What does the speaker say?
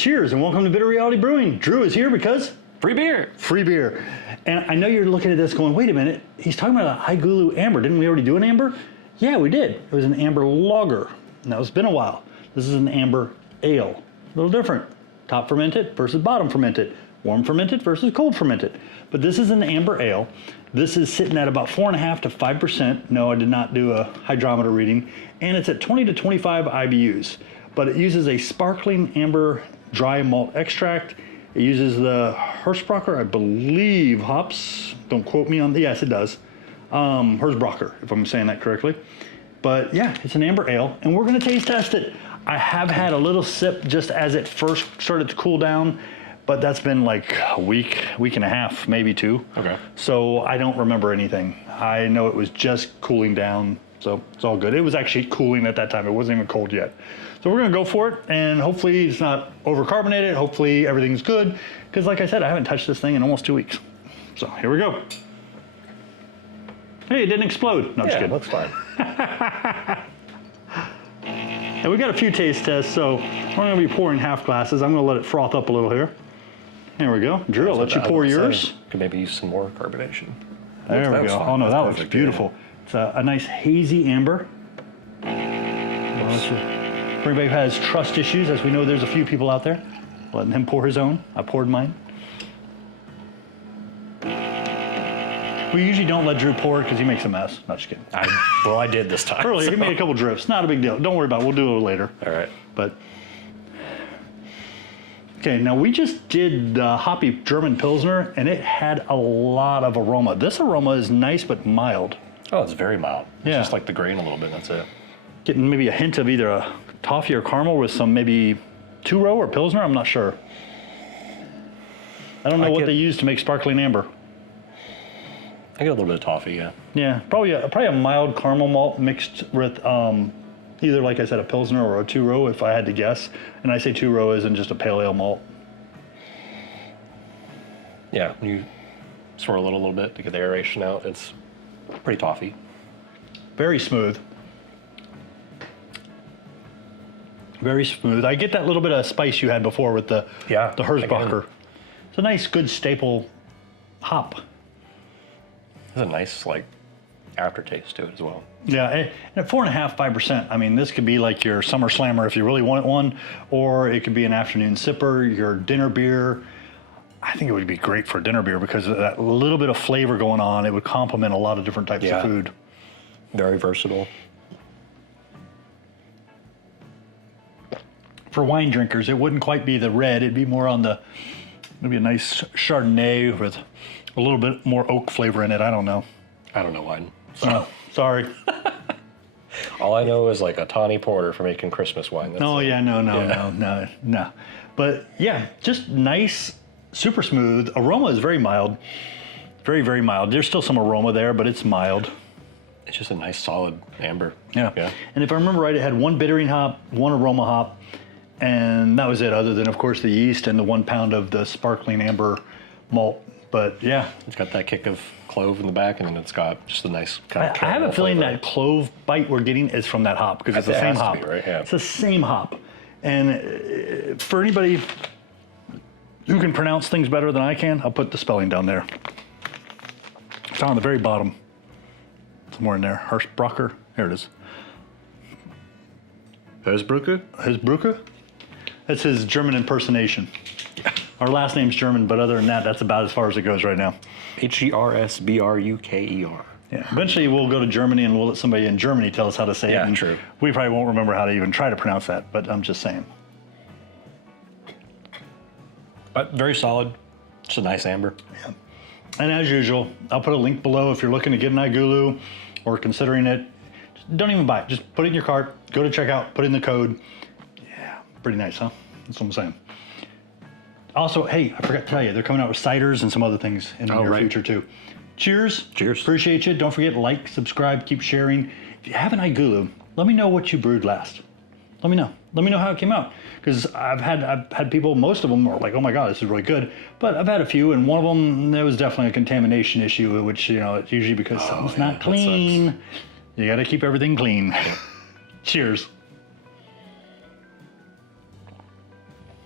Cheers and welcome to Bitter Reality Brewing. Drew is here because free beer. Free beer. And I know you're looking at this going, wait a minute, he's talking about an iGulu amber. Didn't we already do an amber? Yeah, we did. It was an amber lager. Now it's been a while. This is an amber ale. A little different. Top fermented versus bottom fermented. Warm fermented versus cold fermented. But this is an amber ale. This is sitting at about 4.5 to 5%. No, I did not do a hydrometer reading. And it's at 20 to 25 IBUs. But it uses a sparkling amber dry malt extract. It uses the Hersbrocker, I believe, hops. Don't quote me on, yes, it does. Hersbrocker, if I'm saying that correctly. But yeah, it's an amber ale, and we're gonna taste test it. I have had a little sip just as it first started to cool down, but that's been like a week and a half, maybe two. Okay. So I don't remember anything. I know it was just cooling down, so it's all good. It was actually cooling at that time. It wasn't even cold yet. So we're gonna go for it, and hopefully it's not over-carbonated. Hopefully everything's good, because like I said, I haven't touched this thing in almost 2 weeks. So here we go. Hey, it didn't explode. No, I'm just kidding. Looks fine. And we got a few taste tests, so we're gonna be pouring half glasses. I'm gonna let it froth up a little here. There we go. Drew, I'll let you pour yours. Could maybe use some more carbonation. There we go. Oh no, that looks beautiful. It's a nice hazy amber. Everybody has trust issues, as we know there's a few people out there. Letting him pour his own. I poured mine. We usually don't let Drew pour it because he makes a mess. Not just kidding. Well, I did this time. Earlier, he made a couple drips. Not a big deal. Don't worry about it. We'll do it later. All right. But okay, now we just did the hoppy German Pilsner, and it had a lot of aroma. This aroma is nice but mild. Oh, it's very mild. It's Yeah. just like the grain a little bit. That's it. Getting maybe a hint of either a toffee or caramel with some maybe two-row or Pilsner. I'm not sure. I don't know what they use to make sparkling amber. I get a little bit of toffee, yeah. Yeah, probably a mild caramel malt mixed with either, like I said, a Pilsner or a two-row, if I had to guess. And I say two-row isn't just a pale ale malt. Yeah, when you swirl it a little bit to get the aeration out, it's pretty toffee. Very smooth. Very smooth. I get that little bit of spice you had before with the Hersbrocker. It's a nice, good staple hop. There's a nice, like, aftertaste to it as well. Yeah, and at 4.5, 5%, I mean, this could be like your summer slammer if you really wanted one, or it could be an afternoon sipper, your dinner beer. I think it would be great for a dinner beer because of that little bit of flavor going on. It would complement a lot of different types of food. Very versatile. For wine drinkers, it wouldn't quite be the red. It'd be more on the, maybe a nice Chardonnay with a little bit more oak flavor in it. I don't know. I don't know wine. So. Oh, sorry. All I know is like a tawny porter for making Christmas wine. That's No. But yeah, just nice, super smooth. Aroma is very mild. Very, very mild. There's still some aroma there, but it's mild. It's just a nice, solid amber. Yeah. And if I remember right, it had one bittering hop, one aroma hop, and that was it, other than, of course, the yeast and the 1 pound of the sparkling amber malt. But yeah. It's got that kick of clove in the back, and then it's got just a nice kind of I have a feeling that clove bite we're getting is from that hop, because it's the same hop. Right? Yeah. It's the same hop. And for anybody who can pronounce things better than I can, I'll put the spelling down there. It's on the very bottom. Somewhere in there. Hersbrocker. There it is. Hersbrocker? Hersbrocker? That's his German impersonation. Our last name's German, but other than that, that's about as far as it goes right now. Hersbrucker. Yeah. Eventually, we'll go to Germany and we'll let somebody in Germany tell us how to say it. Yeah, and true. We probably won't remember how to even try to pronounce that, but I'm just saying. But very solid. It's a nice amber. Yeah. And as usual, I'll put a link below if you're looking to get an iGulu or considering it. Don't even buy it. Just put it in your cart, go to checkout, put in the code. Yeah, pretty nice, huh? That's what I'm saying. Also, hey, I forgot to tell you, they're coming out with ciders and some other things in the near future too. Cheers. Cheers. Appreciate you. Don't forget, like, subscribe, keep sharing. If you have an iGulu, let me know what you brewed last. Let me know. Let me know how it came out. Because I've had people, most of them are like, oh my God, this is really good. But I've had a few, and one of them, there was definitely a contamination issue, which, you know, it's usually because something's not clean. You got to keep everything clean. Cheers.